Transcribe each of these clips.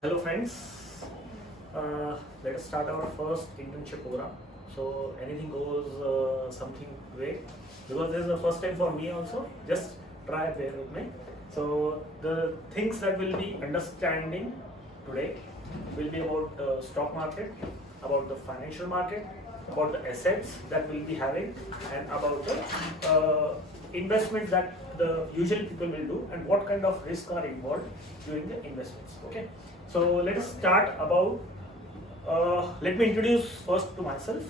Hello friends, let us start our first internship program. So anything goes, something great, because this is the first time for me also. Just try bear with me. So the things that we'll be understanding today will be about stock market, about the financial market, about the assets that we'll be having, and about the investments that the usual people will do, and what kind of risks are involved during the investments. Okay. So let us start about, let me introduce first to myself.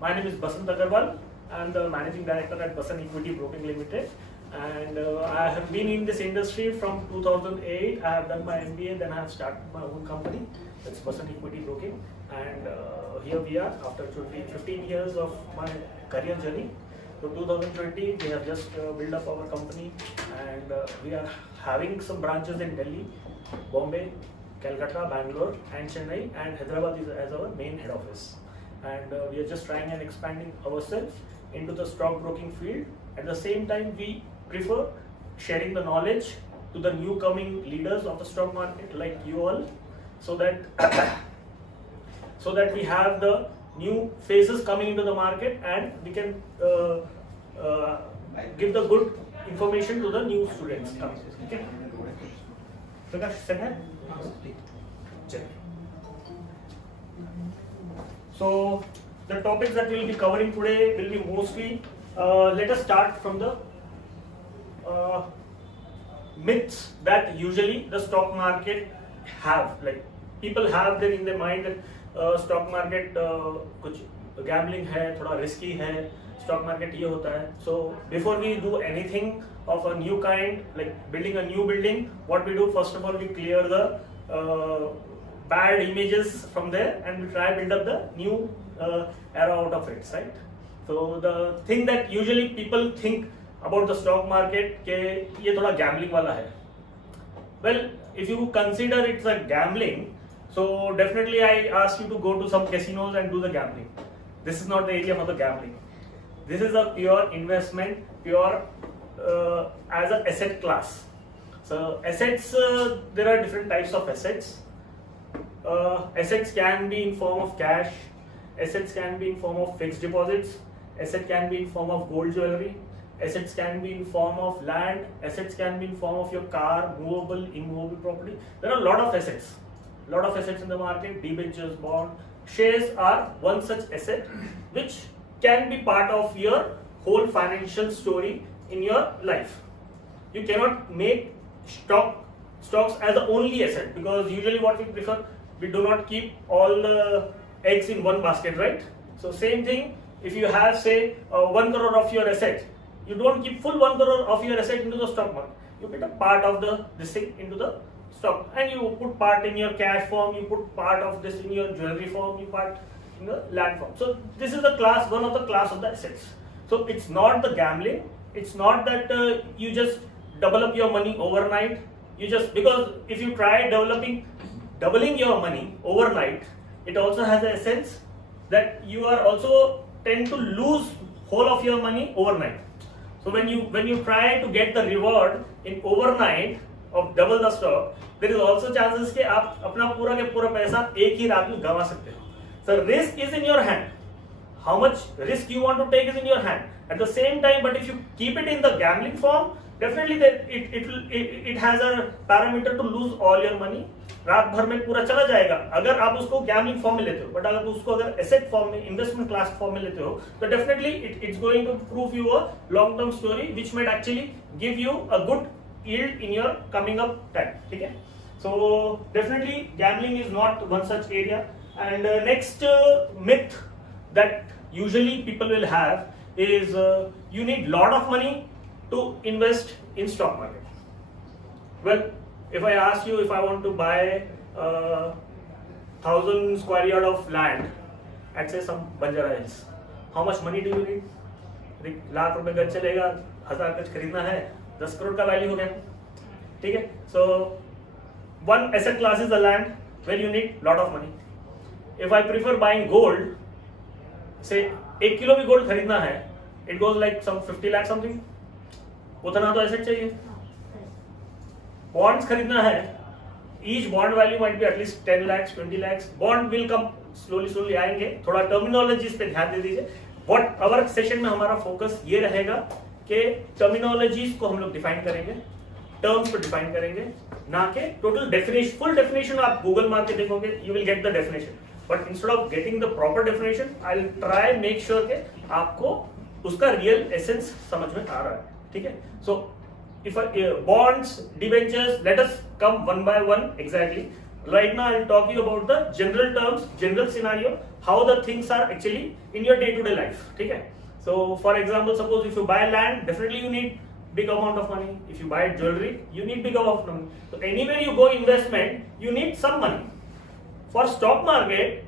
My name is Basant Agarwal. I am the managing director at Basant Equity Broking Limited, and I have been in this industry from 2008. I have done my MBA, then I have started my own company. That's Basant Equity Broking, and here we are after 15 years of my career journey. So 2020, we have just built up our company, and we are having some branches in Delhi, Bombay, Calcutta, Bangalore, and Chennai, and Hyderabad is as our main head office. And we are just trying and expanding ourselves into the stock broking field. At the same time, we prefer sharing the knowledge to the new coming leaders of the stock market like you all, so that so that we have the new faces coming into the market, and we can give the good information to the new students. Okay. Prakash, second. So the topics that we will be covering today will be mostly, let us start from the myths that usually the stock market have. Like people have them in their mind that stock market कुछ gambling है, थोड़ा risky है, stock market ये होता है. So before we do anything of a new kind, like building a new building, what we do, first of all, we clear the bad images from there, and we try build up the new era out of it, right? So the thing that usually people think about the stock market कि ये थोड़ा gambling वाला है. Well, if you consider it's a gambling, so definitely I ask you to go to some casinos and do the gambling. This is not the area for the gambling. This is a pure investment, pure as an asset class. So assets, there are different types of assets. Assets can be in form of cash. Assets can be in form of fixed deposits. Asset can be in form of gold jewelry. Assets can be in form of land. Assets can be in form of your car, movable, immovable property. There are a lot of assets. Lot of assets in the market. Debentures, bond, shares are one such asset which can be part of your whole financial story in your life. You cannot make stocks as the only asset, because usually what we prefer, we do not keep all the eggs in one basket, right? So same thing, if you have say 1 crore of your asset, you don't keep full 1 crore of your asset into the stock market. You put a part of this thing into the stock, and you put part in your cash form, you put part of this in your jewelry form, you part in the land form. So this is the class, one of the class of the assets. So it's not the gambling. It's not that you just double up your money overnight. You just, because if you try doubling your money overnight, it also has a sense that you are also tend to lose whole of your money overnight. So when you try to get the reward in overnight of double the stock, there is also chances कि आप अपना पूरा के पूरा पैसा एक ही रात में गंवा सकते हो. So risk is in your hand. How much risk you want to take is in your hand. At the same time, but if you keep it in the gambling form, definitely it has a parameter to lose all your money. रात भर में पूरा चला जाएगा अगर आप उसको gambling form में लेते हो. बट अगर उसको अगर एसेट फॉर्म में, इन्वेस्टमेंट क्लास फॉर्म में लेते हो, तो definitely it's going to prove you a long term story which might actually give you a good yield in your coming up time. ठीक है? So definitely gambling is not one such area. And next myth that usually people will have is you need lot of money to invest in stock market. Well, if I ask you, if I want to buy 1,000 square yard of land at say some Banjara Hills, how much money do you need? Lakh रुपए गज चलेगा, 1000 गज खरीदना है, 10 crore का value हो गया. ठीक है? So one asset class is the land where you need lot of money. If I prefer buying gold, say 1 kilo भी गोल्ड खरीदना है, it goes like some 50 lakh something. उतना तो एसेट चाहिए. बॉन्ड्स खरीदना है, each bond value might be at least 10 lakhs, 20 lakhs. Bond will come slowly आएंगे. थोड़ा terminologies पे ध्यान दे दीजिए. What our session में हमारा focus ये रहेगा कि terminologies को हम लोग define करेंगे, terms को define करेंगे, ना के total definition, full definition आप Google मार के देखोगे, you will get the definition. But instead of getting the proper definition, I'll try make sure कि आपको उसका real essence समझ में आ रहा है. ठीक है? So if bonds, debentures, let us come one by one exactly. Right now I'll talk you about the general terms, general scenario, how the things are actually in your day-to-day life. ठीक है? So for example, suppose if you buy land, definitely you need big amount of money. If you buy jewelry, you need big amount of money. So anywhere you go investment, you need some money. For stock market,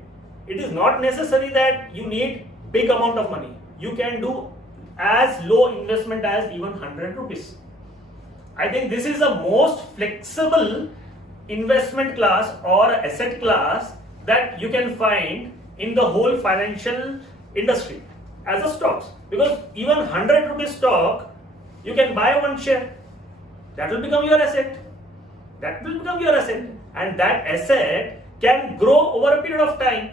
it is not necessary that you need big amount of money. You can do as low investment as even 100 rupees. I think this is the most flexible investment class or asset class that you can find in the whole financial industry as a stocks. Because even 100 rupees stock, you can buy one share. That will become your asset. That will become your asset. And that asset can grow over a period of time.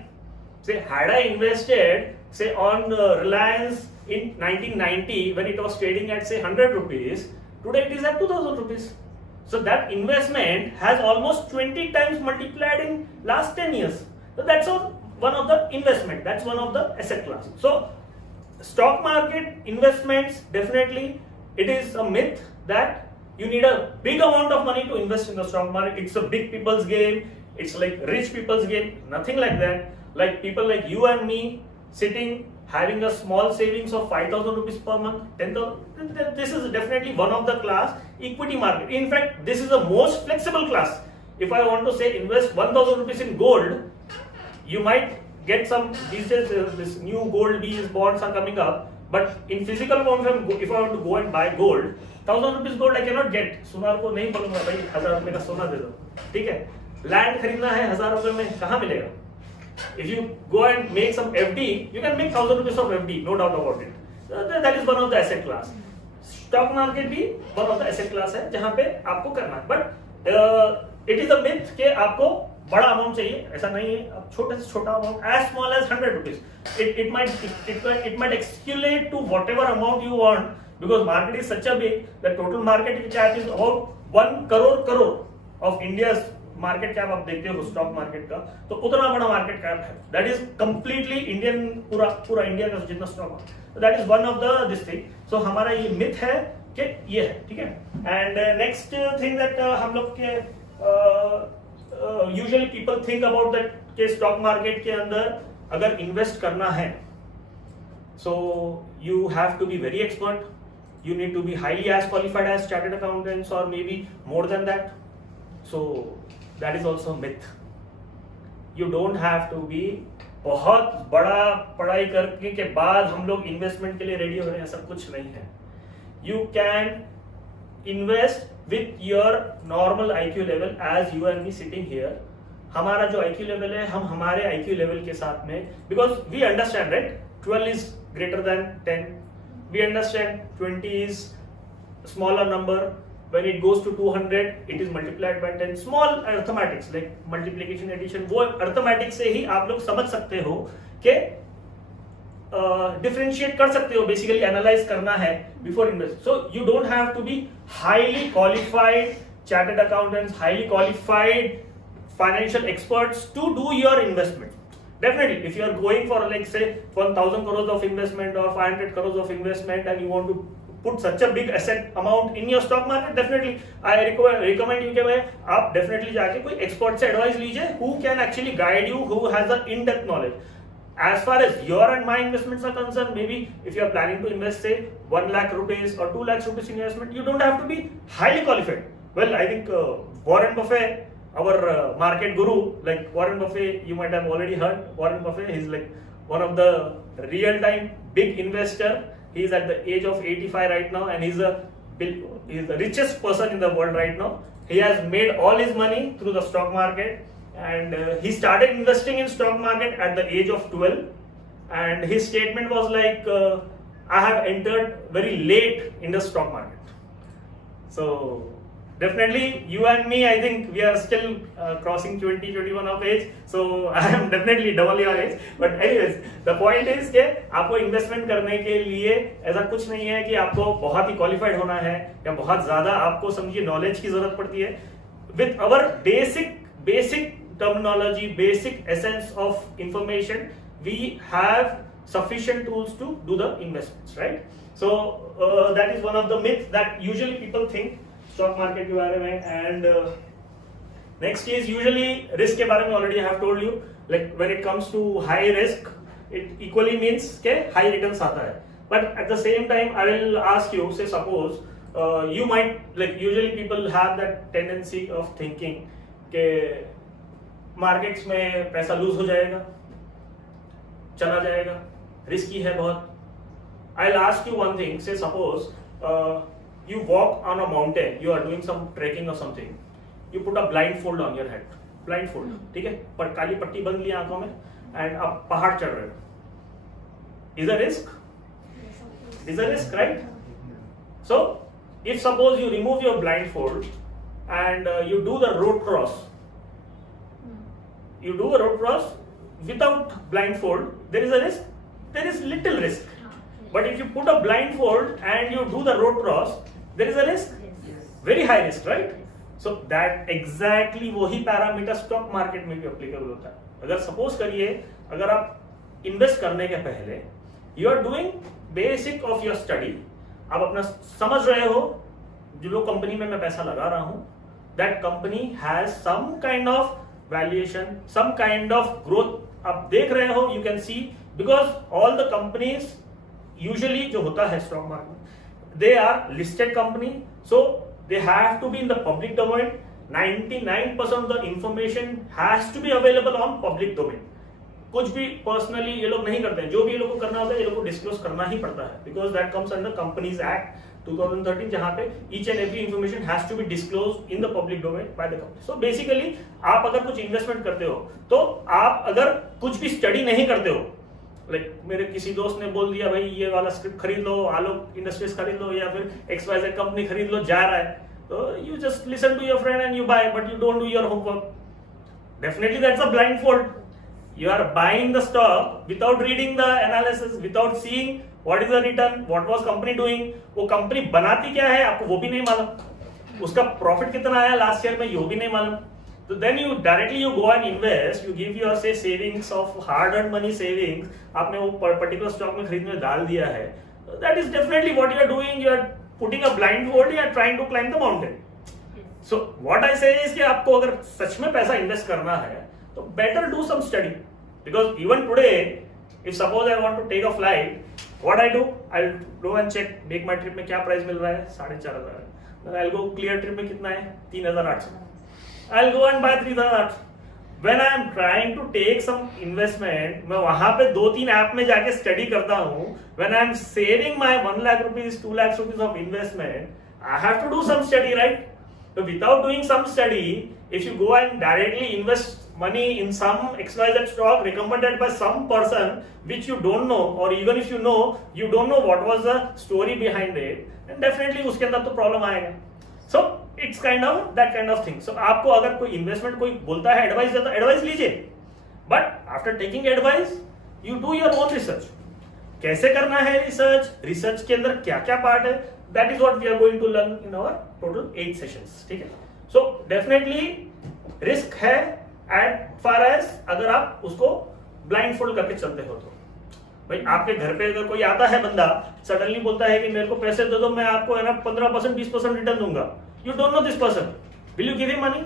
Say, had I invested, say, on Reliance in 1990 when it was trading at, say, 100 rupees, today it is at 2000 rupees. So that investment has almost 20 times multiplied in last 10 years. So that's one of the investment. That's one of the asset class. So stock market investments, definitely it is a myth that you need a big amount of money to invest in the stock market. It's a big people's game. It's like rich people's game. Nothing like that. Like people like you and me sitting having a small savings of 5,000 rupees per month, 10,000. This is definitely one of the class equity market. In fact, this is the most flexible class. If I want to say invest 1,000 rupees in gold, you might get some these days. This new gold B's bonds are coming up. But in physical form, if I want to go and buy gold, 1,000 rupees gold I cannot get. सुनार को नहीं बोलूँगा भाई 1000 रुपए का सोना दे दो. ठीक है? Land खरीदना है 1000 रुपए में कहाँ मिलेगा? If you go and make some FD, you can make 1,000 rupees of FD, no doubt about it. That is one of the asset class. Stock market भी one of the asset class है जहाँ पे आपको करना है. But it is a myth कि आपको बड़ा अमाउंट चाहिए, ऐसा नहीं है. अब छोटे से छोटा amount, as small as 100 rupees, it might escalate to whatever amount you want, because market is such a big, the total market cap is about 1 crore of India's market cap. आप देखते हो स्टॉक मार्केट का, तो उतना बड़ा market cap है. That is completely Indian, पूरा India का जितना स्टॉक है. That is one of the this thing. So हमारा ये मिथ है कि ये है. ठीक है? एंड नेक्स्ट थिंग दैट हम लोग के usually people think about that के स्टॉक मार्केट के अंदर अगर इन्वेस्ट करना है, so you have to be very expert. You need to be highly as qualified as chartered accountants or maybe more than that. So that is also myth. You don't have to be बहुत बड़ा पढ़ाई करने के बाद हम लोग investment के लिए रेडी हो रहे हैं, ऐसा कुछ नहीं है. You can invest with your normal IQ level as you and me sitting here. हमारा जो IQ level है, हम हमारे IQ level के साथ में, because we understand, right? 12 is greater than 10. We understand 20 is smaller number. When it goes to 200, it is multiplied by 10. Small arithmetics like multiplication, addition, वो arithmetics से ही आप लोग समझ सकते हो कि differentiate कर सकते हो. Basically analyze करना है before invest. So you don't have to be highly qualified chartered accountants, highly qualified financial experts to do your investment. Definitely, if you are going for like say 1,000 crores of investment or 500 crores of investment and you want to put such a big asset amount in your stock market, definitely I recommend you कि भाई आप definitely जाके कोई expert से advice लीजिए who can actually guide you, who has the in-depth knowledge. As far as your and my investments are concerned, maybe if you are planning to invest say 1 lakh rupees or 2 lakhs rupees investment, you don't have to be highly qualified. Well, I think Warren Buffett, our market guru, like Warren Buffett, you might have already heard. Warren Buffett, he's like one of the real-time big investor. He's at the age of 85 right now, and he's the richest person in the world right now. He has made all his money through the stock market, and he started investing in stock market at the age of 12. And his statement was like, "I have entered very late in the stock market." So definitely you and me, I think we are still crossing 20-21 of age, so I am definitely double your age. But anyways, the point is कि आपको investment करने के लिए ऐसा कुछ नहीं है कि आपको बहुत ही क्वालिफाइड होना है या बहुत ज्यादा आपको समझिए नॉलेज की जरूरत पड़ती है. With our basic terminology, basic essence of information, we have sufficient tools to do the investments, right? So that is one of the myths that usually people think stock market के बारे में. And next is usually risk के बारे में already I have told you, like when it comes to high risk, it equally means के high returns आता है. But at the same time I will ask you, say suppose you might, like usually people have that tendency of thinking के markets में पैसा lose हो जाएगा, चला जाएगा, risky है बहुत. I'll ask you one thing, say suppose you walk on a mountain, you are doing some trekking or something, you put a blindfold on your head, blindfold, ठीक है, पर काली पट्टी बंद ली आंखों में, and आप पहाड़ चढ़ रहे हो, is a risk? Is a risk, right? So if suppose you remove your blindfold and you do the road cross, you do a road cross without blindfold, there is a risk, there is little risk. But if you put a blindfold and you do the road cross, there is a risk, very high risk, right? So that exactly वही parameter stock market में भी applicable होता है. अगर suppose करिए, अगर आप invest करने के पहले you are doing basic of your study, आप अपना समझ रहे हो जो लोग कंपनी में मैं पैसा लगा रहा हूं, that company has some kind of valuation, some kind of growth आप देख रहे हो, you can see, because all the companies usually जो होता है stock market, they are listed company, so they have to be in the public domain. 99% of the information has to be available on public domain. कुछ भी personally ये लोग नहीं करते हैं, जो भी ये लोग को करना होता है ये लोग को डिस्क्लोज करना ही पड़ता है, because that comes under companies act 2013, जहां पे each and every information has to be disclose in the public domain by the company. So basically आप अगर कुछ इन्वेस्टमेंट करते हो तो आप अगर कुछ भी स्टडी नहीं करते हो, लाइक मेरे किसी दोस्त ने बोल दिया भाई ये वाला स्क्रिप्ट खरीद लो, आलोक इंडस्ट्रीज खरीद लो, या फिर XYZ कंपनी खरीद लो, जा रहा है, तो you just listen to your friend and you buy, but you don't do your homework. Definitely that's a blindfold. You are buying the stock without reading the analysis, without seeing what is the return, what was company doing. वो company बनाती क्या है आपको वो भी नहीं मालूम, उसका प्रॉफिट कितना आया लास्ट ईयर में ये भी नहीं मालूम. So then you directly you go and invest, you give your say savings of hard earned money savings, आपने वो particular stock में खरीदने डाल दिया है. That is definitely what you are doing. You are putting a blindfold, you are trying to climb the mountain. So what I say is कि आपको अगर सच में पैसा इन्वेस्ट करना है तो better do some study, because even today if suppose I want to take a flight, what I do, I'll go and check make my trip में क्या प्राइस मिल रहा है, 4,500. I'll go clear trip में कितना है, 3,800. I'll go and buy 3,800. When I am trying to take some investment, मैं वहां पे 2-3 ऐप में जाके स्टडी करता हूँ. When I am saving my 1 lakh rupees, 2 lakhs rupees of investment, I have to do some study, right? So without doing some study, if you go and directly invest money in some XYZ stock recommended by some person which you don't know, or even if you know, you don't know what was the story behind it, and definitely उसके अंदर तो problem आएगा. So it's kind of that kind of thing. So आपको अगर कोई investment कोई बोलता है, एडवाइस देता है, एडवाइस लीजिए, but after taking advice you do your own research. कैसे करना है रिसर्च, रिसर्च के अंदर क्या क्या पार्ट है, that is what we are going to learn in our total 8 sessions. ठीक है. सो डेफिनेटली रिस्क है एट फार एज अगर आप उसको ब्लाइंडफोल्ड करके चलते हो तो. भाई आपके घर पे अगर कोई आता है बंदा, सडनली बोलता है कि मेरे को पैसे दे दो, मैं आपको है ना 15% 20% रिटर्न दूंगा. You don't know this person. Will you give him money?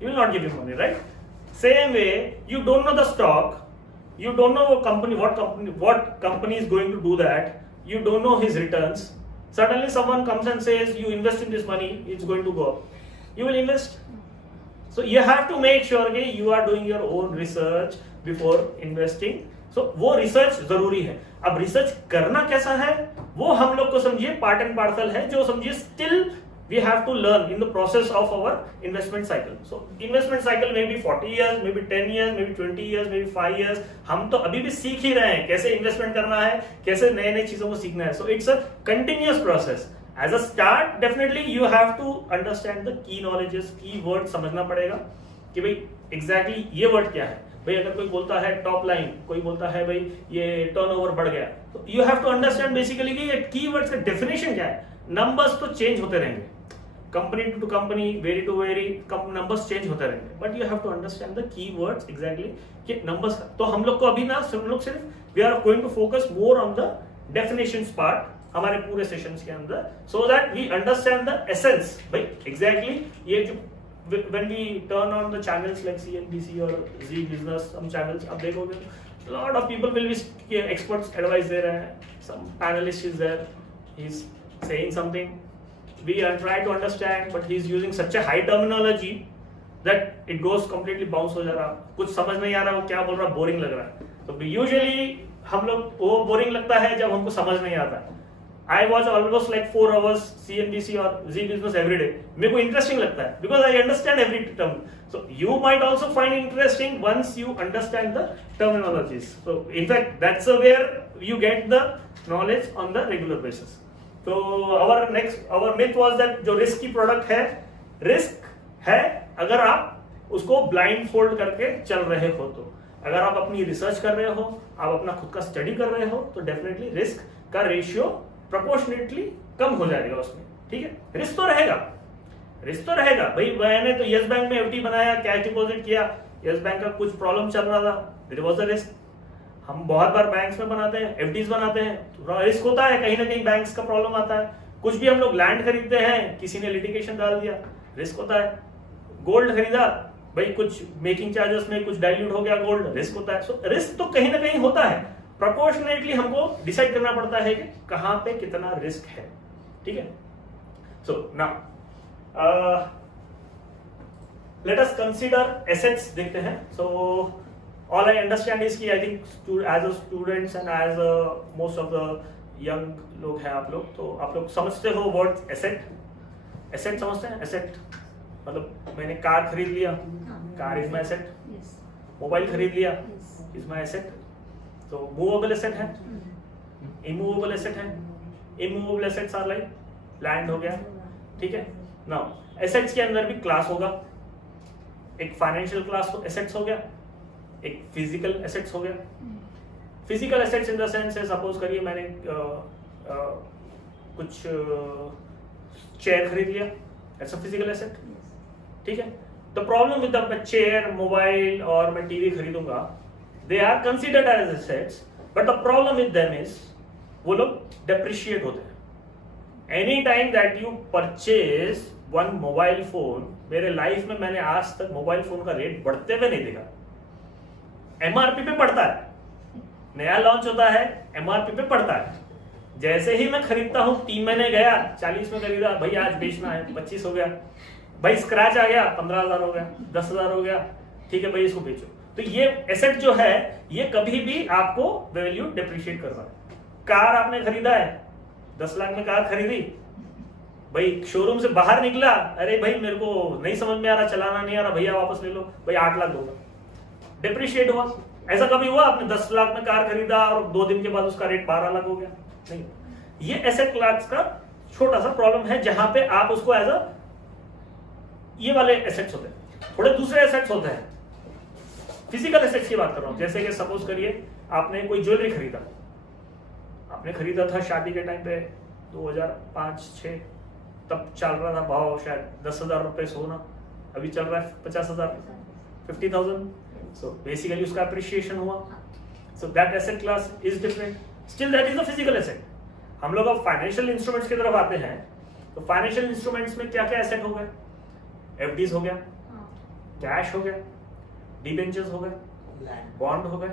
You will not give him money, right? Same way, you don't know the stock. You don't know what company is going to do that. You don't know his returns. Suddenly someone comes and says, you invest in this money, it's going to go up. You will invest. So you have to make sure that you are doing your own research before investing. So वो research जरूरी है. अब research करना कैसा है वो हम लोग को समझिए पार्ट एंड पार्सल है, जो समझिए still we have to learn in the process of our investment cycle. So investment cycle may be 40 years, maybe 10 years, maybe 20 years, maybe 5 years. हम तो अभी भी सीख ही रहे हैं कैसे इन्वेस्टमेंट करना है, कैसे नए नए चीजों को सीखना है. So it's a continuous process. As a start definitely you have to understand the key knowledges, key word समझना पड़ेगा कि भाई एग्जैक्टली ये वर्ड क्या है। भाई अगर कोई बोलता है टॉप लाइन, कोई बोलता है भाई ये टर्नओवर बढ़ गया, तो you have to understand basically कि ये कीवर्ड्स का डेफिनेशन क्या है। नंबर्स तो चेंज होते रहेंगे, company to company, vary to vary, numbers change होते रहेंगे, but you have to understand the keywords exactly कि नंबर्स। तो हम लोग को अभी ना हम लोग सिर्फ we are going to focus more on the definitions part हमारे पूरे सेशंस के अंदर, so that we understand the essence. भाई एग्जैक्टली ये जो when we turn on the channels like CNBC or Z Business, some channels आप देखोगे a lot of people will be experts advice दे रहे हैं, some panelist is there, he's saying something, we are trying to understand but he is using such a high terminology that it goes completely bounce हो जा रहा, कुछ समझ नहीं आ रहा वो क्या बोल रहा, बोरिंग लग रहा है। तो यूजुअली हम लोग वो बोरिंग लगता है जब हमको समझ नहीं आता। I was almost like 4 hours CNBC or Z Business every day. मेरे को इंटरेस्टिंग लगता है because I understand every term. So you might also find interesting once you understand the terminologies. So in fact that's where you get the knowledge on the regular basis. So our myth was that जो risk की product है, risk है अगर आप उसको blind fold करके चल रहे हो। तो अगर आप अपनी रिसर्च कर रहे हो, आप अपना खुद का स्टडी कर रहे हो, तो डेफिनेटली रिस्क का रेशियो प्रोपोर्शनेटली कम हो जाएगा उसमें। ठीक है, रिस्क तो रहेगा, रिस्क तो रहेगा। भाई मैंने तो यस बैंक में एफडी बनाया, कैश डिपॉजिट किया, यस बैंक का कुछ प्रॉब्लम चल रहा था, देयर वाज अ रिस्क। हम बहुत बार बैंक्स में बनाते हैं, एफडीज बनाते हैं, थोड़ा रिस्क होता है, कहीं ना कहीं बैंक्स का प्रॉब्लम आता है। कुछ भी हम लोग लैंड खरीदते हैं, किसी ने लिटिगेशन डाल दिया, रिस्क होता है। गोल्ड खरीदा, भाई कुछ मेकिंग चार्जेस में कुछ डाइल्यूट हो गया गोल्ड, रिस्क होता है। सो रिस्क तो कहीं ना कहीं होता है, प्रोपोर्शनेटली हमको डिसाइड करना पड़ता है कि कहां पे कितना रिस्क है। ठीक है, so now let us consider assets देखते हैं। So all I understand is कि I think as a students and as most of the young लोग हैं आप लोग, तो आप लोग समझते हो वर्ड एसेट। एसेट समझते हैं? एसेट मतलब मैंने कार खरीद लिया, car is my asset. Mobile खरीद लिया, इज माई एसेट। तो मूवेबल एसेट है, इमूवेबल एसेट है। Immovable assets are like land हो गया। ठीक है, नाउ एसेट्स के अंदर भी क्लास होगा, एक फाइनेंशियल क्लास एसेट्स हो गया, एक फिजिकल एसेट्स हो गया। Physical assets in the sense है, सपोज करिए मैंने कुछ चेयर खरीद लिया, दैट्स अ फिजिकल एसेट। ठीक है, the problem with the chair, mobile और मैं TV खरीदूंगा, they are considered as assets, but the problem with them is वो लोग depreciate होते हैं। Any time that you purchase one mobile phone, मेरे life में मैंने आज तक मोबाइल फोन का रेट बढ़ते हुए नहीं देखा। एमआरपी पे बढ़ता है, नया लॉन्च होता है एमआरपी पे बढ़ता है। जैसे ही मैं खरीदता हूँ, 3 महीने गया 40 में खरीदा, भाई आज बेचना है 25 हो गया, भाई स्क्रैच आ गया 15,000 हो गया, 10,000 हो गया, ठीक है भाई इसको बेचो। तो ये एसेट जो है ये कभी भी आपको वैल्यू डिप्रिशिएट कर रहा है। कार आपने खरीदा है, 10 लाख में कार खरीदी, भाई शोरूम से बाहर निकला, अरे भाई मेरे को नहीं समझ में आ रहा, चलाना नहीं आ रहा, भैया वापस ले लो, भाई 8 लाख होगा, डिप्रिशिएट हुआ। ऐसा कभी हुआ आपने 10 लाख में कार खरीदा और 2 दिन के बाद उसका रेट 12 लाख हो गया? नहीं। ये एसेट क्लास का छोटा सा प्रॉब्लम है, जहां पे आप उसको एज अ ये वाले एसेट्स होते हैं। थोड़े दूसरे एसेट्स होते हैं, फिजिकल एसेट्स की बात कर रहा हूं। जैसे कि सपोज करिए आपने कोई ज्वेलरी खरीदा, आपने खरीदा था शादी के टाइम पे 2005-6, तब चल रहा था भाव शायद 10,000 रुपए सोना, अभी चल रहा है 50,000, 50,000। सो बेसिकली उसका अप्रिशिएशन हुआ। So that asset class is different, still that is a physical asset. हम लोग अब फाइनेंशियल इंस्ट्रूमेंट्स की तरफ आते हैं, तो फाइनेंशियल इंस्ट्रूमेंट्स में क्या क्या एसेट हो गए? एफडीज हो गया, कैश हो गया, डिबेंचर्स हो गए, बॉन्ड हो गए।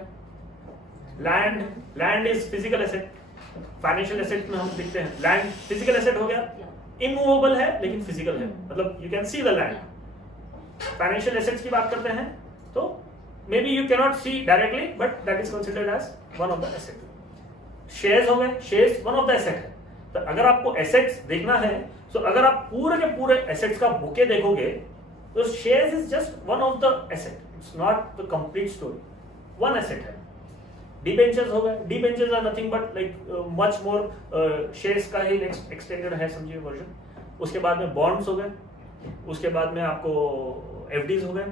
Land is physical asset, financial asset में हम देखते हैं लैंड फिजिकल एसेट हो गया, इमूवेबल है लेकिन फिजिकल है, मतलब you can see the land. Financial assets की बात करते हैं तो maybe you cannot see directly, but that is considered as one of the asset. Shares हो गए, shares one of the asset है। तो अगर आपको एसेट्स देखना है, तो अगर आप पूरे के पूरे एसेट्स का बुके देखोगे, तो shares is just one of the asset, it's not the complete story, one asset है। डिबेंचर्स हो गए, debentures are nothing but like much more shares का ही एक्सटेंडेड है समझिए वर्जन। उसके बाद में बॉन्ड्स हो गए, उसके बाद में आपको एफडीज हो गए,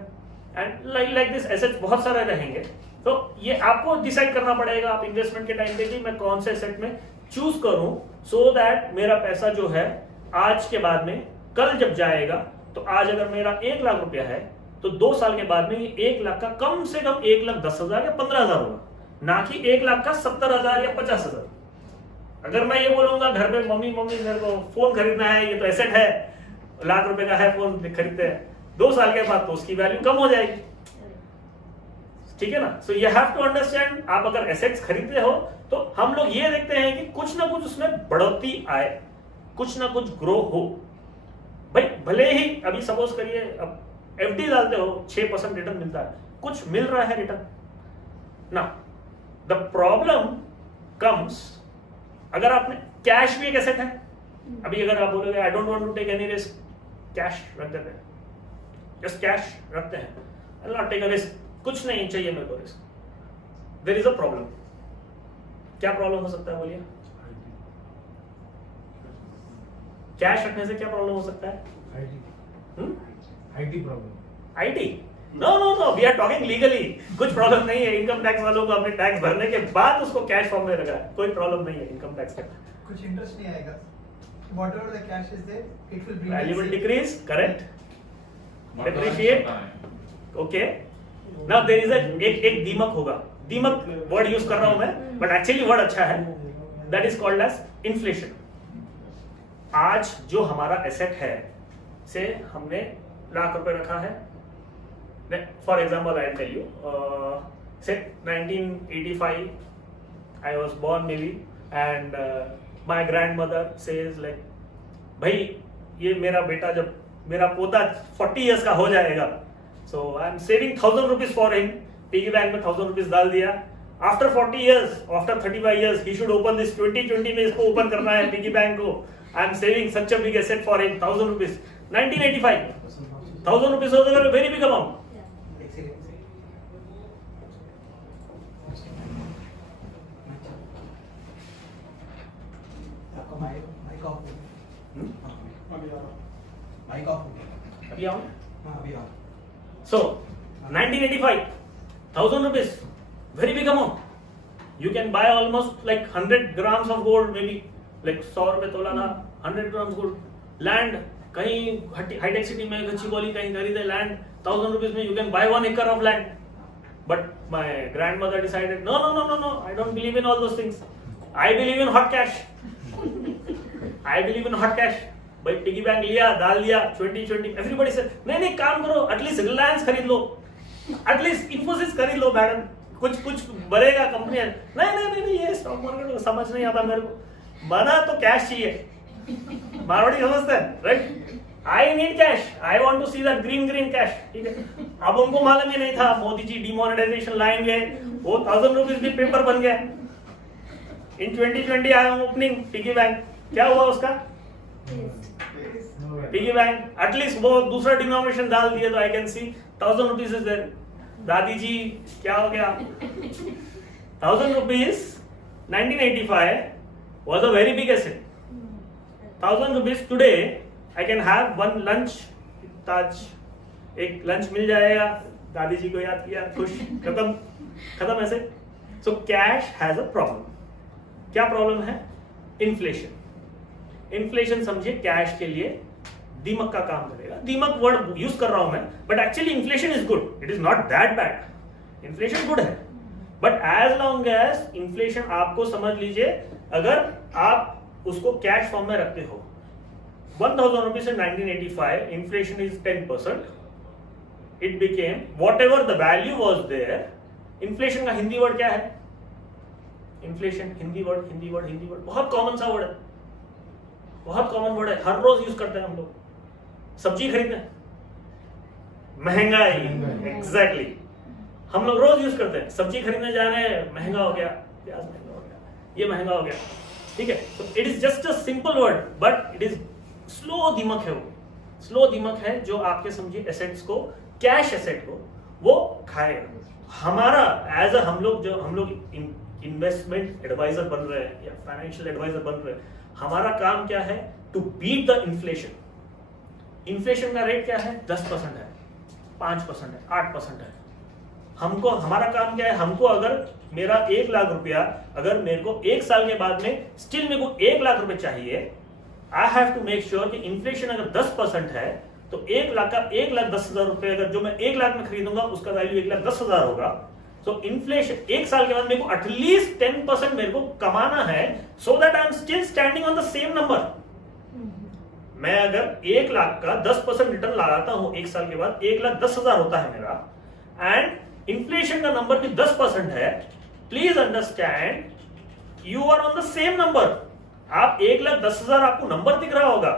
एंड लाइक दिस एसेट्स बहुत सारे रहेंगे। तो ये आपको डिसाइड करना पड़ेगा आप इन्वेस्टमेंट के टाइम पे कि मैं कौन से एसेट में चूज करूं, सो दैट मेरा पैसा जो है आज के बाद में कल जब जाएगा, तो आज अगर मेरा 1 लाख रुपया है तो 2 साल के बाद में ये 1 लाख का कम से कम 1,10,000 या 15,000 होगा, ना कि 1 लाख का 70,000 या 50,000। अगर मैं ये बोलूंगा घर पे मम्मी मेरे को फोन खरीदना है, ये तो एसेट है, लाख रुपए का है फोन खरीदते हैं, 2 साल के बाद तो उसकी वैल्यू कम हो जाएगी, ठीक है ना। So you have to understand, आप अगर एसेट्स खरीदते हो तो हम लोग ये देखते हैं कि कुछ ना कुछ उसमें बढ़ोतरी आए, कुछ ना कुछ ग्रो हो। भाई भले ही अभी सपोज करिए अब एफडी डालते हो 6% रिटर्न मिलता है, कुछ मिल रहा है रिटर्न ना। द प्रॉब्लम कम्स अगर आपने कैश भी एक एसेट है, अभी अगर आप बोलोगे I don't want to take any risk, cash रख देते हैं, जस्ट कैश रखते हैं, I not take a risk, कुछ नहीं चाहिए मेरे को risk, there is a problem. क्या प्रॉब्लम हो सकता है बोलिए? कैश रखने से क्या प्रॉब्लम हो सकता है? IT problem. IT? No, we are talking legally. कुछ प्रॉब्लम नहीं है, इनकम टैक्स वालों को अपने टैक्स भरने के बाद उसको कैश फॉर्म में रखा है, कोई प्रॉब्लम नहीं है इनकम टैक्स का। कुछ इंटरेस्ट नहीं आएगा, whatever the cash is there, it will bring value will decrease, correct, depreciate, okay. Now there is एक दीमक होगा, दीमक वर्ड यूज कर रहा हूं मैं, बट एक्चुअली वर्ड अच्छा है, that is called as inflation. आज जो हमारा एसेट है से हमने लाख रुपए रखा है, for example I tell you, say 1985 I was born maybe, and my grandmother says like, भाई ये मेरा बेटा जब मेरा पोता 40 इयर्स का हो जाएगा, so I am saving 1,000 rupees for him, piggy bank में 1,000 रुपीज डाल दिया, after 40 years, after 35 years he should open this, 2020 में इसको ओपन करना है पिगी बैंक को, I am saving such a big asset for him, 1,000 rupees, 1985, 1,000 rupees was a very big amount. Mike off अभी आओ। So 1985, 1,000 rupees, very big amount. You can buy almost like 100 grams of gold, maybe like 100 रुपए तोला ना, 100 grams gold. Land कहीं hi tech city में गच्चीबौली कहीं खरीदे land, 1,000 rupees में you can buy 1 acre of land. But my grandmother decided, no, I don't believe in all those things. I believe in hot cash. I believe in hot cash. भाई piggy bank लिया, डाल दिया, 2020, everybody से नहीं काम करो, at least Reliance खरीद लो, at least Infosys खरीद लो मैडम, कुछ बढ़ेगा कंपनी। नहीं, ये स्टॉक मार्केट समझ नहीं आता मेरे को, बना तो कैश चाहिए, मारवाड़ी समझते हैं right. I need cash, I want to see that green cash, ठीक है। अब उनको मालूम ही नहीं था मोदी जी डिमोनेटाइजेशन लाएंगे, वो 1,000 रुपीज भी पेपर बन गया। इन 2020 I am opening piggy bank, क्या हुआ उसका? पिगी बैंक, एटलीस्ट वो दूसरा डिनोमिनेशन डाल दिए तो I can see 1,000 rupees is there. दादी जी क्या हो गया? 1,000 rupees 1985 was a very big asset. 1,000 rupees today I can have one lunch ताज, एक लंच मिल जाएगा, दादी जी को याद किया, खुश, खत्म ऐसे। So cash has a problem. क्या प्रॉब्लम है? इन्फ्लेशन समझिए कैश के लिए दीमक का काम करेगा। दीमक वर्ड यूज कर रहा हूं मैं, but actually inflation is good, it is not that bad, inflation good है, but as long as inflation, आपको समझ लीजिए अगर आप उसको कैश फॉर्म में रखते हो, 1,000 rupees in 1985, inflation is 10%, it became whatever the value was there. Inflation का हिंदी वर्ड क्या है? Inflation हिंदी वर्ड बहुत कॉमन सा वर्ड है, बहुत कॉमन वर्ड है, हर रोज यूज करते हैं हम लोग। सब्जी खरीदते हैं, महंगाई, एग्जैक्टली, हम लोग रोज यूज करते हैं। सब्जी खरीदने जा रहे हैं, महंगा हो गया, प्याज महंगा हो गया, ये महंगा हो गया, ठीक है। तो it is just a simple word, but it is slow दिमाग है, वो स्लो दिमाग है जो आपके समझिए एसेट्स को, कैश एसेट को वो खाएगा। हमारा एज अ हम लोग इन्वेस्टमेंट एडवाइजर बन रहे हैं या फाइनेंशियल एडवाइजर बन रहे हैं, हमारा काम क्या है? To beat the inflation. Inflation का रेट क्या है? 10% है, 5% है, 8% है। हमको हमारा काम क्या है? हमको अगर मेरा 1 लाख रुपया अगर मेरे को 1 साल के बाद में स्टिल मेरे को 1 लाख रुपए चाहिए, I have to make sure कि इन्फ्लेशन अगर 10% है तो 1 लाख का 1,10,000 रुपए अगर जो मैं 1 लाख में खरीदूंगा उसका वैल्यू 1,10,000 होगा। सो इन्फ्लेशन 1 साल के बाद मेरे को एटलीस्ट 10% मेरे को कमाना है, so that I am still standing on the same number. मैं अगर 1 लाख का 10% रिटर्न लगाता हूं 1 साल के बाद, 1,10,000 होता है मेरा, एंड इन्फ्लेशन का नंबर भी 10% है। Please understand you are on the same number. आप 1,10,000 आपको नंबर दिख रहा होगा,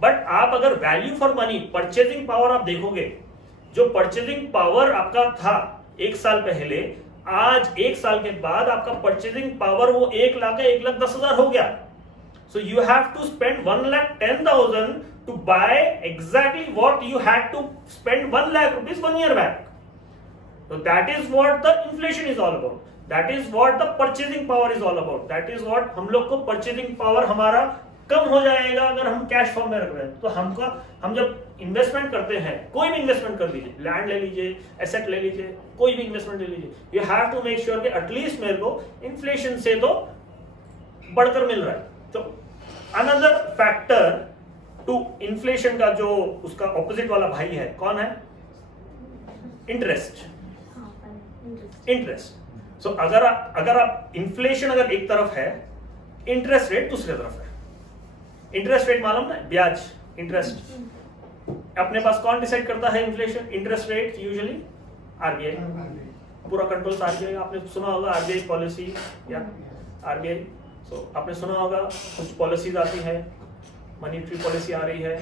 बट आप अगर value for money, purchasing power आप देखोगे, जो परचेजिंग पावर आपका था 1 साल पहले, आज 1 साल के बाद आपका परचेजिंग पावर वो 1 लाख का 1,10,000 हो गया। So you have to spend 1,10,000 to buy exactly what you had to spend 1 lakh rupees 1 year back. So that is what the inflation is all about. That is what the purchasing power is all about. That is what हम लोग को purchasing power हमारा कम हो जाएगा अगर हम cash form में रख रहे हैं। तो हम जब इन्वेस्टमेंट करते हैं, कोई भी इन्वेस्टमेंट कर लीजिए, लैंड ले लीजिए, एसेट ले लीजिए, कोई भी इन्वेस्टमेंट ले लीजिए, you have to make sure कि एटलीस्ट मेरे को इन्फ्लेशन से तो बढ़कर मिल रहा है। तो अनदर फैक्टर टू इन्फ्लेशन का जो उसका ऑपोजिट वाला भाई है, कौन है? इंटरेस्ट। इंटरेस्ट। सो अगर आप इन्फ्लेशन अगर एक तरफ है, इंटरेस्ट रेट दूसरी तरफ है। इंटरेस्ट रेट मालूम है? ब्याज, इंटरेस्ट। अपने पास कौन डिसाइड करता है inflation? Interest rate usually RBI. पूरा कंट्रोल आरबीआई। आपने सुना होगा आरबीआई पॉलिसी या आरबीआई। आपने सुना होगा कुछ पॉलिसीज आती है, मॉनेटरी पॉलिसी आ रही है,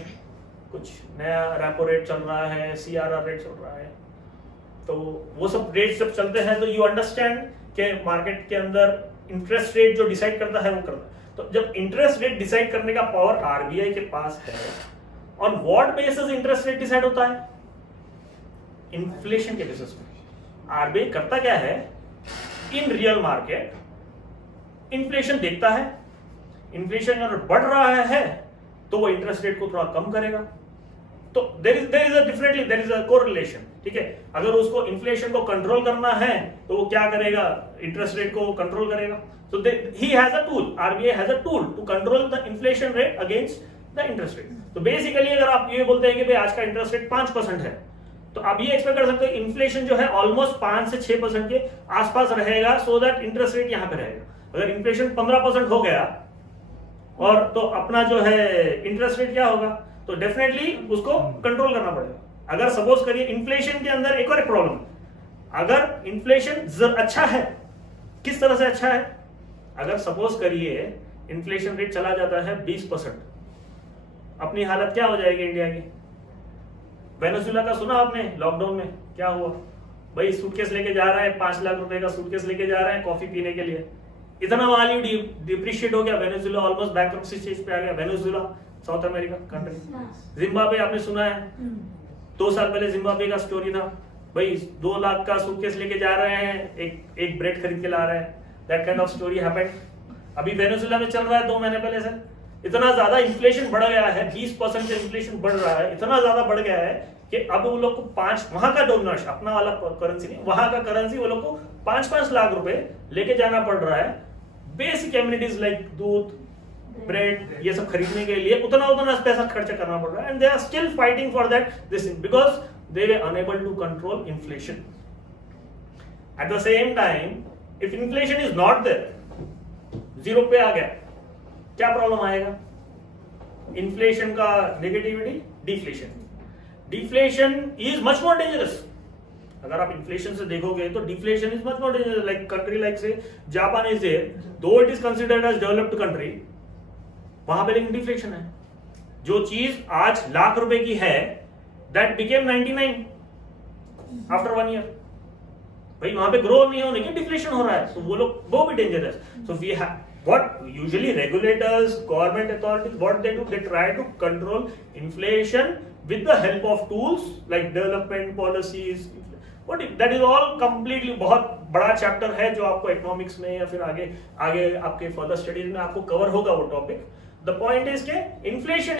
कुछ नया रेपो रेट चल रहा है, सीआरआर रेट चल रहा है। तो वो सब रेट जब चलते हैं तो यू अंडरस्टैंड कि मार्केट के अंदर इंटरेस्ट रेट जो डिसाइड करता है वो करता है। तो जब इंटरेस्ट रेट डिसाइड करने का पावर आरबीआई के पास है, on what basis interest rate decide होता है? इन्फ्लेशन के बेसिस पे। आरबीआई करता क्या है? इन रियल मार्केट इन्फ्लेशन देखता है, इन्फ्लेशन अगर बढ़ रहा है तो वो इंटरेस्ट रेट को थोड़ा कम करेगा। तो देयर इज अ कोरिलेशन। ठीक है, अगर उसको इन्फ्लेशन को कंट्रोल करना है तो वो क्या करेगा? इंटरेस्ट रेट को कंट्रोल करेगा। So he has a tool, RBI has a tool to control the inflation rate against the interest rate. तो बेसिकली अगर आप ये बोलते हैं कि भाई आज का इंटरेस्ट रेट 5% है, तो आप ये एक्सपेक्ट कर सकते हो इन्फ्लेशन जो है ऑलमोस्ट 5 से 6% के आसपास रहेगा, सो दैट इंटरेस्ट रेट यहाँ पे रहेगा। अगर इन्फ्लेशन 15% हो गया और तो अपना जो है इंटरेस्ट रेट क्या होगा? तो डेफिनेटली उसको कंट्रोल करना पड़ेगा। अगर सपोज करिए इन्फ्लेशन के अंदर एक और एक प्रॉब्लम, अगर इन्फ्लेशन अच्छा है, किस तरह से अच्छा है? अगर सपोज करिए इन्फ्लेशन रेट चला जाता है 20%, अपनी हालत क्या हो जाएगी इंडिया की? वेनेजुएला का सुना आपने? लॉकडाउन में क्या हुआ? भाई सूटकेस लेके जा रहा है, 5 लाख रुपए का सूटकेस लेके जा रहे हैं कॉफी पीने के लिए। इतना वैल्यू डिप्रिशिएट हो गया, वेनेजुएला ऑलमोस्ट बैंकरप्सी स्टेज पे आ गया। Venezuela south America country. Zimbabwe आपने सुना है? 2 साल पहले जिम्बाब्वे का स्टोरी था, भाई 2 लाख का सूटकेस लेके जा रहे हैं, एक ब्रेड खरीद के ला रहे हैं। That kind of story happened. अभी वेनेजुएला में चल रहा है 2 महीने पहले से। इतना ज्यादा इन्फ्लेशन बढ़ गया है, 20% से इन्फ्लेशन बढ़ रहा है, इतना ज्यादा बढ़ गया है कि अब वो लोग को 5, वहां का डोमिनोश, अपना वाला करेंसी नहीं, वहां का करेंसी वो लोग को 5-5 लाख रुपए लेके जाना पड़ रहा है बेसिक एमिनिटीज लाइक दूध, ब्रेड, ये सब खरीदने के लिए उतना पैसा खर्च करना पड़ रहा है। And they are still fighting for that this because they were unable to control inflation. At the same time if inflation is not there, 0 पे आ गया, क्या प्रॉब्लम आएगा? इन्फ्लेशन का negativity, deflation. Deflation is much more dangerous. अगर आप inflation से देखोगे तो deflation is much more dangerous. Like country like say Japan is there, though it is considered as developed country, वहां पे लेकिन डिफ्लेशन है। जो चीज आज लाख रुपए की है दैट बिकेम 99 आफ्टर 1 ईयर। भाई वहां पे ग्रो नहीं होने की डिफ्लेशन हो रहा है, तो वो भी dangerous. So we have what usually regulators, government authorities, what they do, they try to control inflation with the help of tools like development policies, what that is all completely बहुत बड़ा chapter है जो आपको economics में या फिर आगे आगे आपके फर्दर स्टडीज में आपको कवर होगा वो टॉपिक. द पॉइंट इज के इन्फ्लेशन